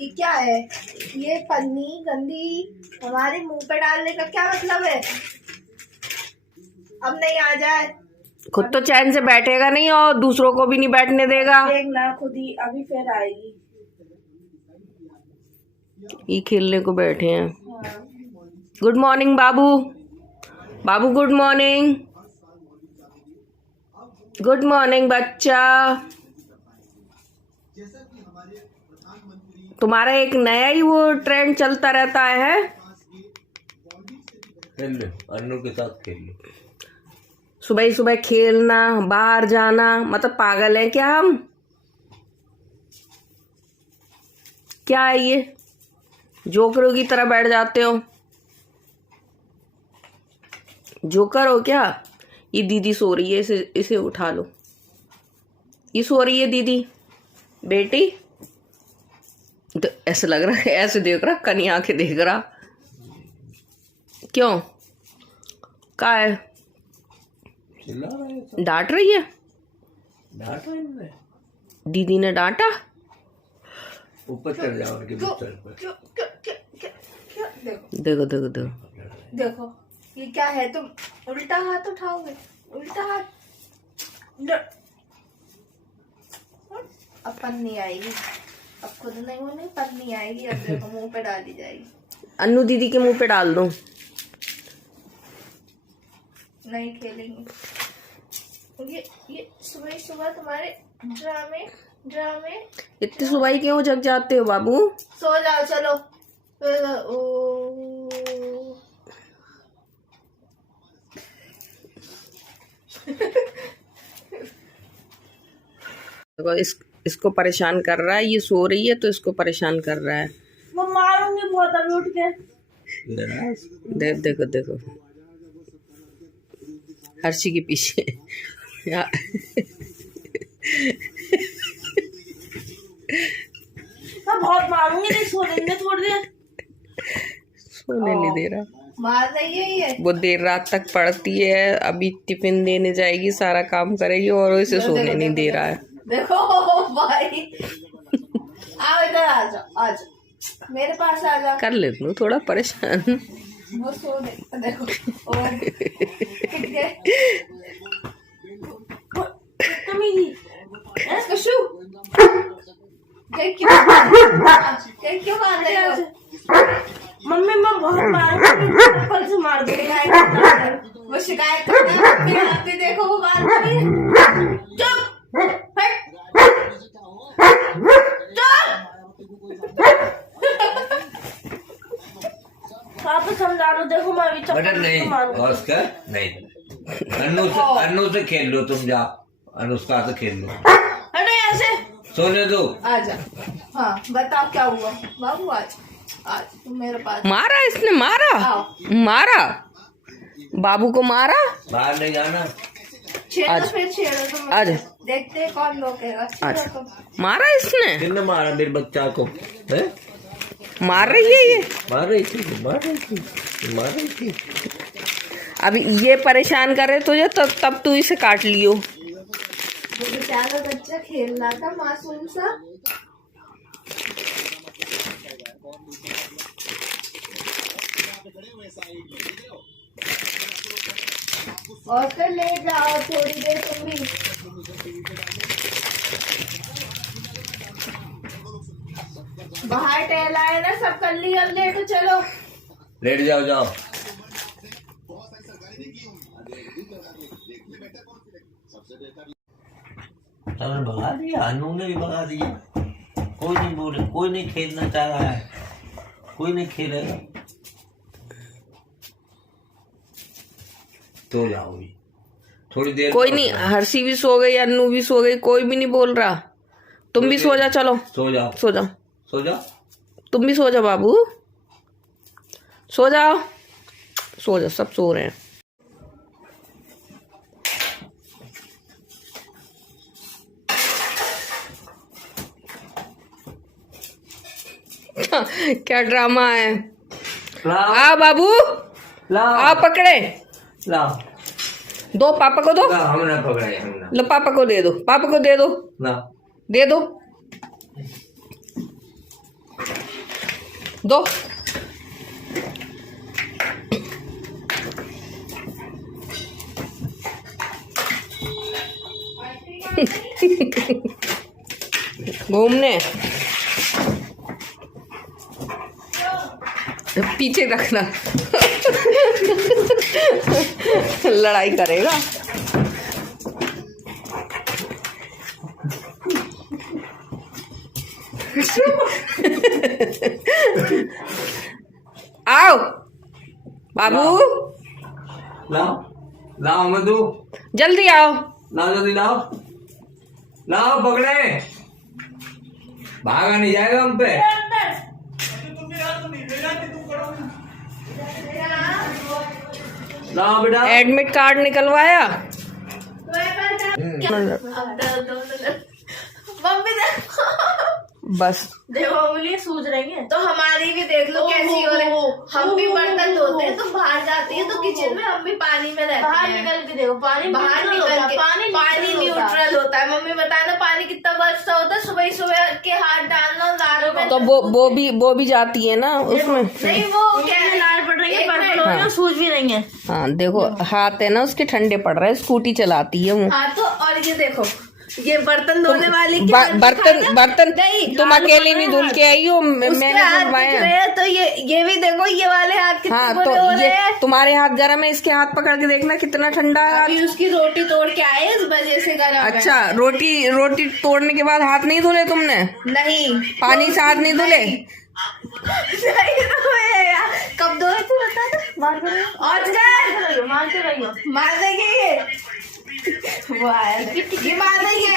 ये क्या है? ये पन्नी गंदी हमारे मुंह पे डालने का क्या मतलब है? अब नहीं आ जाए। खुद तो चैन से बैठेगा नहीं और दूसरों को भी नहीं बैठने देगा। देखना खुद ही अभी फिर आएगी। ये खेलने को बैठे हैं। हाँ। गुड मॉर्निंग बाबू। बाबू गुड मॉर्निंग। गुड मॉर्निंग बच्चा। तुम्हारा एक नया ही वो ट्रेंड चलता रहता है। खेल लो, अन्नू के साथ खेल लो। सुबह ही सुबह खेलना, बाहर जाना, मतलब पागल है क्या हम? क्या है ये? जोकरों की तरह बैठ जाते हो। जोकर हो क्या? ये दीदी सो रही है, इसे उठा लो। ये सो रही है दीदी। बेटी तो ऐसे लग रहा है, ऐसे देख रहा, कनी आंखें देख रहा। क्यों? क्या है? चिल्ला रहे हैं सब। डांट रही है? डांट रहे हैं। दीदी ने डांटा? ऊपर चढ़ जाओ उनके बिस्तर पर। देखो देखो देखो देखो। देखो ये क्या है? तुम उल्टा हाथ उठाओगे, उल्टा हाथ। अब पन्नी आएगी, अब खुद नहीं होने पन्नी आएगी। अब देखो मुंह पे डाली जाएगी। अन्नू दीदी के मुंह पे डाल दो। नहीं खेलेंगे। ये सुबह सुबह तुम्हारे ड्रामे ड्रामे। इतनी सुबह क्यों जग जाते हो बाबू? सो जाओ चलो। देखो इसको परेशान कर रहा है। ये सो रही है तो इसको परेशान कर रहा है। वो मारूंगी बहुत अभी उठ के। देखो देखो हर्षी के पीछे। मैं बहुत मारूंगी, नहीं सोने दे थोड़ी देर। सोने नहीं दे रहा। मार रही है ये। वो देर रात तक पढ़ती है, अभी टिफिन देने जाएगी, सारा काम करेगी और इसे सोने नहीं दे रहा है। देखो भाई, आओ इधर आ जाओ मेरे पास आ जाओ। कर ले तू थोड़ा परेशान। वो सो देखो और क्यों मार रहे हो? मम्मी मैं बहुत मारूंगी, से मार दूंगी। वो शिकायत करता है मम्मी, आप भी देखो वो मार रही है। चुप हट, पापा समझा लो। देखो मैं भी बटन नहीं ऑस्कर नहीं। अन्नू से खेल लो तुम, जा अनुष्का से खेल लो। अरे ऐसे सोने दो। आजा। हाँ बताओ क्या हुआ बाबू? आज आज तुम मेरे पास। मारा इसने? मारा बाबू को मारा। बाहर नहीं जाना। छेड़ो फिर छेड़ो तुम। आज देखते हैं कौन रोकेगा। आज मारा इसने। किसने मारा मेरे बच्चा को? है मार रही है ये। मार रही थी। अभी ये परेशान करे तुझे तो तब तू इसे काट लियो। वो बेचारा बच्चा खेल रहा था मासूम सा। और फिर ले जाओ थोड़ी देर तुम भी। बाहर टहला है ना, सब कर लिया, अब लेटो चलो। लेट जाओ। चलो भगा दिया, अनु ने भी भगा दिया। कोई नहीं बोले, कोई नहीं खेलना चाह रहा है, कोई नहीं खेलेगा तो जाओगी थोड़ी देर। कोई नहीं, हर्षी भी सो गई, अन्नू भी सो गई, कोई भी नहीं बोल रहा। तुम भी सो जा, चलो सो जाओ। तुम भी सो जाओ बाबू, सो जाओ। सब सो रहे हैं। क्या ड्रामा है। आ बाबू, आ पकड़े, दो पापा को दो। हमने पकड़े, हमने। लो पापा को दे दो, पापा को दे दो, ना दे दो। दो। घूमने पीछे रखना। लड़ाई करेगा। आओ बाबू, लाओ लाओ मधु, जल्दी आओ। लाओ जल्दी लाओ, लाओ पकड़े, भागा नहीं जाएगा हम पे। लाओ बेटा। एडमिट कार्ड निकलवाया? मम्मी देखो, बस देखो उंगलियां सूज रही हैं। तो हमारी भी देख लो कैसी हो रही। हम भी बर्तन धोते हैं, तुम बाहर जाती है तो किचन में हम भी पानी में रहते हैं। बाहर निकल के देखो, पानी बाहर निकल के पानी न्यूट्रल होता है। मम्मी बताना पानी कितना बरसता होता है। सुबह सुबह के हाथ डालना और रात में। तो वो भी जाती है ना उसमें। नहीं वो क्या लाल पड़ रही है, पर्पल हो रही है, सूज भी नहीं है। हाँ देखो हाथ है ना उसके ठंडे पड़ रहे हैं, स्कूटी चलाती है वो। हाँ तो और ये देखो, ये बर्तन धोने वाली बर्तन तुम अकेले नहीं धुल के आई हो, मैंने धुलवाया। तो ये भी देखो, ये वाले हाथ कितने हाँ बुरे तो हो रहे ये हैं। तुम्हारे हाथ गर्म है, इसके हाथ पकड़ के देखना कितना ठंडा है। अभी उसकी रोटी तोड़ के आए, इस वजह से गर्म है। अच्छा, रोटी तोड़ने के बाद हाथ नहीं धुले तुमने? नहीं, पानी से हाथ नहीं धुले? नहीं धोए यार। कब धोए थे बता दो। मार देंगे वो आया, ये मार देंगे।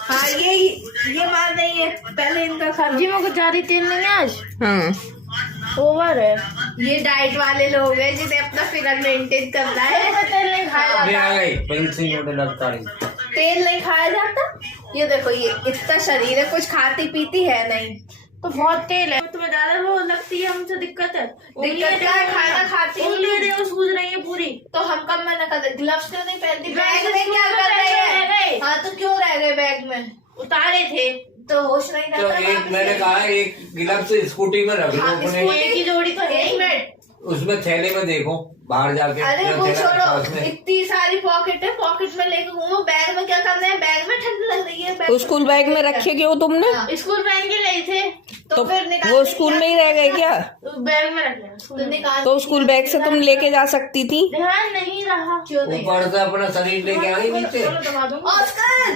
हाँ ये मार देंगे। पहले इनका सब्जी में कुछ ज्यादा तेल नहीं है आज। हाँ ओवर है। ये डाइट वाले लोग हैं जिन्हें अपना फिगर मेंटेन करना है। तेल नहीं खाया जाता। तेल नहीं खाया जाता। ये देखो, ये इतना शरीर है, कुछ खाती पीती है नहीं तो बहुत तेल है। तुम्हें ज्यादा वो लगती है, हमसे दिक्कत है। दिक्कत क्या है, खाना खाती है, सूझ रही है पूरी। तो हम कब मना कर, ग्लव्स क्यों नहीं पहनती? बैग में क्या कर रहे हैं? हाँ तो क्यों रह गए बैग में? उतारे थे तो होश नहीं तो रहता। एक मैंने कहा एक गिलास स्कूटी में रख लो अपने। एक ही जोड़ी तो है। एक मिनट, उसमें थैले में देखो बाहर जाके। अरे वो छोड़ो, इतनी सारी पॉकेट है, पॉकेट में लेके घूमो। बैग में क्या करना है? बैग में ठंड लग रही है। तो स्कूल बैग में रखे क्यों तुमने? स्कूल पहन के गए थे तो फिर वो स्कूल में ही रह गए क्या? बैग में रख लेना। तो स्कूल बैग से तुम लेके जा सकती थी। ध्यान नहीं रहा। क्यों नहीं? ऊपर से अपना शरीर लेके आ गई नीचे। ऑस्कर,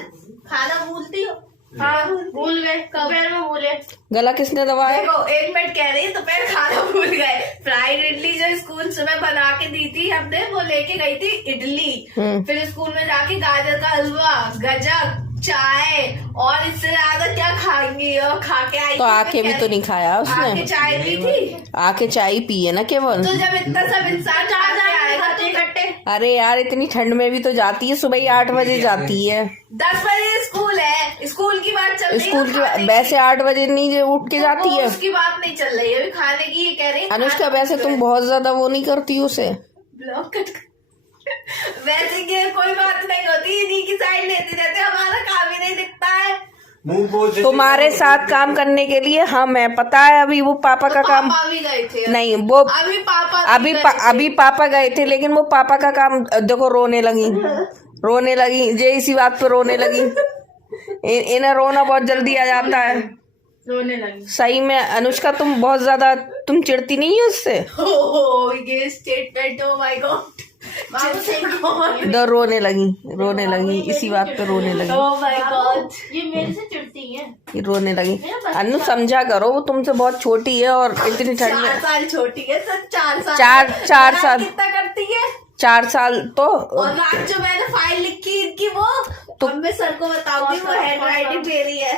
खाना भूलती हो? हाँ भूल गए। दोपहर में भूले। गला किसने दबाया? देखो, एक मिनट कह रही है, दोपहर खाना भूल गए। फ्राइड इडली जो स्कूल सुबह बना के दी थी हमने, वो लेके गई थी इडली। फिर स्कूल में जाके गाजर का हलवा, गजक, चाय, और इससे ज्यादा क्या खाएंगी? और खा के आई तो आके भी तो नहीं खाया उसने। आके चाय पी थी। आके चाय पी है ना केवल। तो जब इतना सब इंसान आएगा तो इकट्ठे। अरे यार इतनी ठंड में भी तो जाती है, सुबह ही 8 बजे जाती है। 10 बजे स्कूल है। स्कूल की बात चल रही है। स्कूल की वैसे 8 बजे नहीं उठ के जाती है। उसकी बात नहीं चल रही है अभी, खाने की ये कह रही है। अनुष्का वैसे तुम बहुत ज्यादा वो नहीं करती उसे। Block cut. वैसे ये कोई बात नहीं होती, इन्हीं की साइड लेते रहते, हमारा काम ही नहीं दिखता है। तुम्हारे साथ काम करने के लिए मैं पता है अभी वो पापा का काम। पापा भी गए थे। नहीं वो अभी पापा गए थे, लेकिन वो पापा का काम देखो रोने लगी जे इसी बात पे रोने लगी। इन्हें रोना बहुत जल्दी आ जाता है। रोने लगी सही में। अनुष्का तुम बहुत ज्यादा तुम चिढ़ती नहीं है उससे? ये स्टेटमेंट, ओ माय गॉड। रोने लगी इसी बात पे रोने लगी। ओह माय गॉड, ये मेरे से चिढ़ती है। ये रोने लगी। अनु समझा करो, वो तुमसे बहुत छोटी है और इतनी ठंड में। 4 साल छोटी है सर। 4 साल। 4 साल कितना करती है? 4 साल तो। और रात जो मैंने फाइल लिखी इनकी, वो तो मैं सर को बताऊंगी। वो हैंड राइटिंग मेरी है,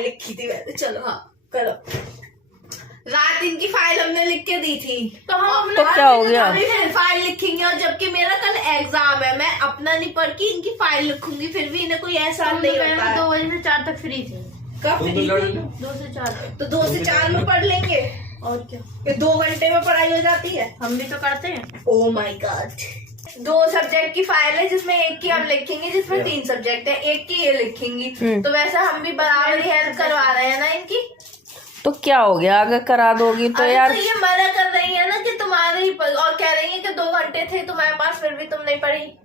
लिखी थी मैंने। चलो हाँ करो। रात इनकी फाइल हमने लिख के दी थी, तो हम तो क्या हो गया? अभी फिर फाइल लिखेंगे। और जबकि मेरा कल एग्जाम है, मैं अपना नहीं पढ़ के इनकी फाइल लिखूंगी। फिर भी इन्हें कोई एहसास नहीं होता है। 2 बजे से 4 तक फ्री थे। कब फ्री थी? 2 से 4 तो 2 से 4 में पढ़ लेंगे। और क्या, फिर 2 घंटे में पढ़ाई हो जाती है। हम भी तो करते हैं। Oh my God. 2 सब्जेक्ट की फाइल है, जिसमें एक की हम लिखेंगे, जिसमें 3 सब्जेक्ट है। एक की ये लिखेंगी। तो वैसे हम भी बराबर हेल्प करवा रहे हैं ना इनकी। तो क्या हो गया, अगर करा दोगी तो अरे यार। तो ये मना कर रही है ना कि तुम्हारे ही और कह रही है कि 2 घंटे थे तुम्हारे पास फिर भी तुम नहीं पढ़ी।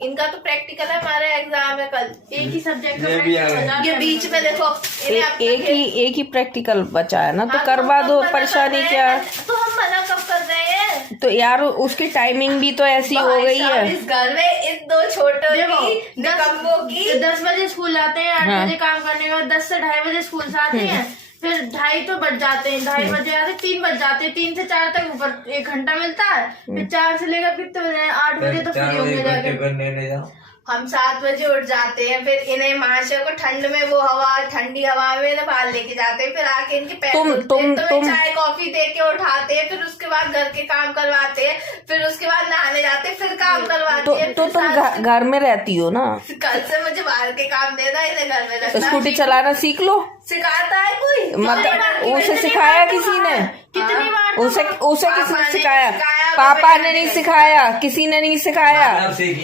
इनका तो प्रैक्टिकल है, हमारा एग्जाम है कल। एक ही सब्जेक्ट ये भी आ गया। ये बीच में देखो एक ही प्रैक्टिकल बचा है ना, तो हाँ, करवा हम दो, मना परेशानी कर रहे क्या। हैं, तो हम मना कब कर रहे हैं। तो यार उसकी टाइमिंग भी तो ऐसी हो गई है। इस घर में इन 2 छोटों की निकम्मों की 10 बजे स्कूल जाते हैं, 8 हाँ। बजे काम करने के बाद 10 से 2:30 बजे स्कूल से आते हैं, फिर 2:30 तो बज जाते हैं, 2:30 बजे आते 3 बज जाते हैं, 3 से 4 तक ऊपर 1 घंटा मिलता है, फिर 4 से लेकर कितने बजे 8 बजे तो फ्री होंगे जाके। हम 7 बजे उठ जाते हैं, फिर इन्हें महाशय को ठंड में वो हवा ठंडी हवा में बाहर लेके जाते हैं, फिर आके इनके पैर धुलते हैं, तो चाय कॉफी दे के उठाते हैं, फिर उसके बाद घर के काम करवाते हैं, फिर उसके बाद नहाने जाते हैं, फिर काम करवाते हैं। तो तुम घर में रहती हो ना, कल से मुझे बाहर के काम देना, इन्हें घर में रखना। स्कूटी चलाना सीख लो। सिखाता है कोई? मतलब उसे सिखाया किसी ने? कितनी बार उसे किसने पापा ने सिखाया? सिखाया, पापा ने नहीं सिखाया, किसी ने नहीं सिखाया।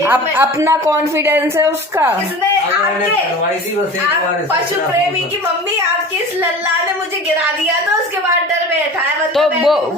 अब अपना कॉन्फिडेंस है उसका। इसने आपके पशु प्रेमी की मम्मी आपकी इस लल्ला ने मुझे गिरा दिया, तो उसके बाद डर बैठा है। तो मतलब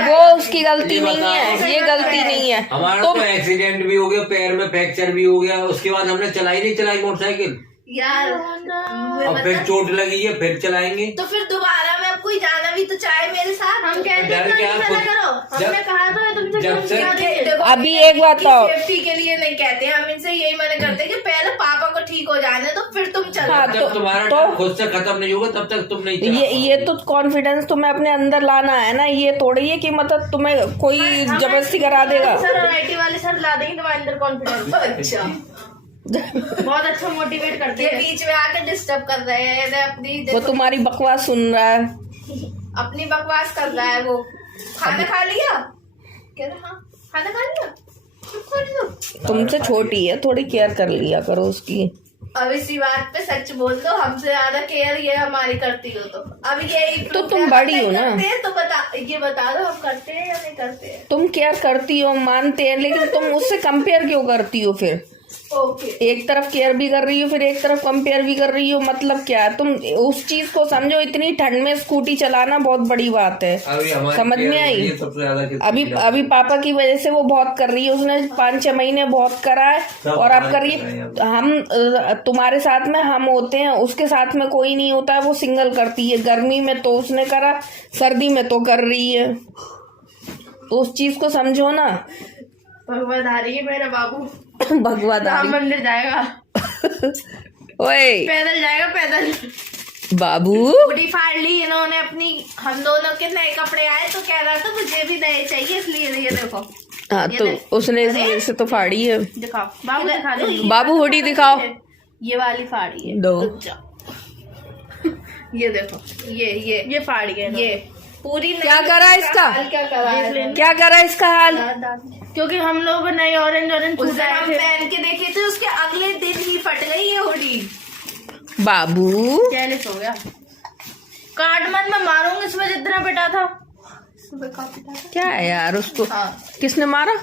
वो उसकी गलती नहीं है, ये गलती नहीं है। हमारा तो एक्सीडेंट भी हो गया, पैर में फ्रैक्चर भी हो गया, उसके बाद हमने नहीं चलाई मोटरसाइकिल यार। अब फिर चोट लगी है, फिर चलाएंगे। तो फिर दोबारा मैं अब कोई जाना भी तो चाहे मेरे साथ। हम कहते डर क्या हैं मना करो, हमने कहा तो है तुमसे जब से देखो, अभी एक बात बताओ। सेफ्टी के लिए नहीं कहते, हम इनसे यही मना करते हैं कि पहले पापा को ठीक हो जाने तो फिर तुम चलो। हाँ, जब तुम्हारा खुद से खत्म नहीं होगा तब तक तुम नहीं चला ये तो कॉन्फिडेंस तुम्हें अपने अंदर लाना है ना, ये थोड़ी है कि मतलब तुम्हें कोई जबरदस्ती करा देगा। सर IT वाले सर ला देंगे तुम्हारे अंदर कॉन्फिडेंस। अच्छा, बहुत अच्छा मोटिवेट करते ये हैं। बीच में आके डिस्टर्ब कर रहे हैं, इन्हें अपनी वो तुम्हारी बकवास सुन रहा है। अपनी बकवास कर रहा है वो। खाना खा लिया? कह रहा हाँ खाना खा लिया। चुप कर दो। तुमसे छोटी है, थोड़ी केयर कर लिया करो उसकी। अब इसी बात पे सच बोल दो, हमसे ज्यादा केयर ये हमारी करती हो तो। अब यही तो तुम बड़ी हो ना, तो ये बता दो हम करते हैं या नहीं करते हैं। तुम केयर करती हो, मानते हैं, लेकिन तुम उससे कंपेयर क्यों करती हो फिर? ओके, एक तरफ केयर भी कर रही हो, फिर एक तरफ कंपेयर भी कर रही हो, मतलब क्या है? तुम उस चीज को समझो, इतनी ठंड में स्कूटी चलाना बहुत बड़ी बात है। समझ में आई? अभी पापा की वजह से वो बहुत कर रही है, उसने 5-6 महीने बहुत करा है, और अब कर रही है। हम तुम्हारे साथ में हम होते हैं, उसके साथ में कोई नहीं होता है, वो सिंगल करती है। गर्मी में तो उसने करा, सर्दी में तो कर रही है, तो उस चीज को समझो ना। भगवत आ रही है मेरा बाबू, भगवान राम मंदिर जाएगा। ओए पैदल जाएगा, पैदल। बाबू बूढ़ी फाड़ ली इन्होंने अपनी। हम दोनों के नए कपड़े आए तो कह रहा था मुझे भी नए चाहिए, इसलिए ये देखो। हाँ, तो उसने इसी से तो फाड़ी है। दिखाओ बाबू, दिखा दो। बाबू हुडी दिखाओ। ये वाली फाड़ी है, दो। रुक जाओ। ये देखो, ये फाड़ी है। ये पूरी क्या करा इसका? क्या करा है? क्या करा इसका हाल? क्योंकि हम लोग नए ऑरेंज उस दिन हम पहन के देखे थे, उसके अगले दिन ही फट गई ये हुडी। बाबू जेलस हो गया। काट मत, मैं मारूंगी इसमें जितना पिटा था। सुबह का पिटा था। क्या है यार उसको? हाँ। किसने मारा?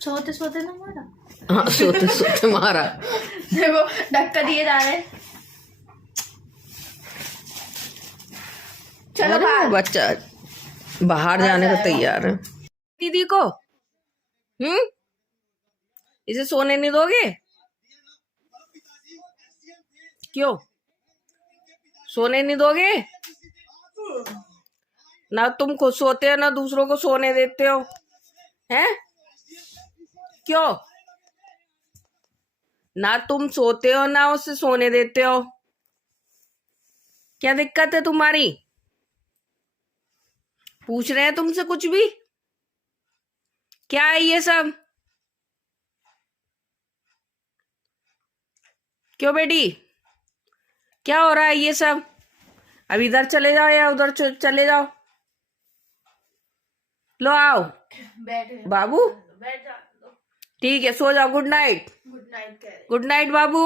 सोते सोते ना मारा। हाँ, सोते सोते मारा। देखो धक्का दिए जा रहे। चलो अरे बाहर। बच्चा बाहर जाने को तैयार है। दीदी को इसे सोने नहीं दोगे? क्यों सोने नहीं दोगे? ना तुम खुद सोते हो, ना दूसरों को सोने देते हो, हैं? क्यों? ना तुम सोते हो, ना उसे सोने देते हो। क्या दिक्कत है तुम्हारी? पूछ रहे हैं तुमसे कुछ भी? क्या है ये सब? क्यों बेटी, क्या हो रहा है ये सब? अब इधर चले जाओ या उधर चले जाओ। लो आओ बैठ बाबू, बैठ जा। ठीक है, सो जाओ। Good night. गुड नाइट कह रहे। गुड नाइट बाबू।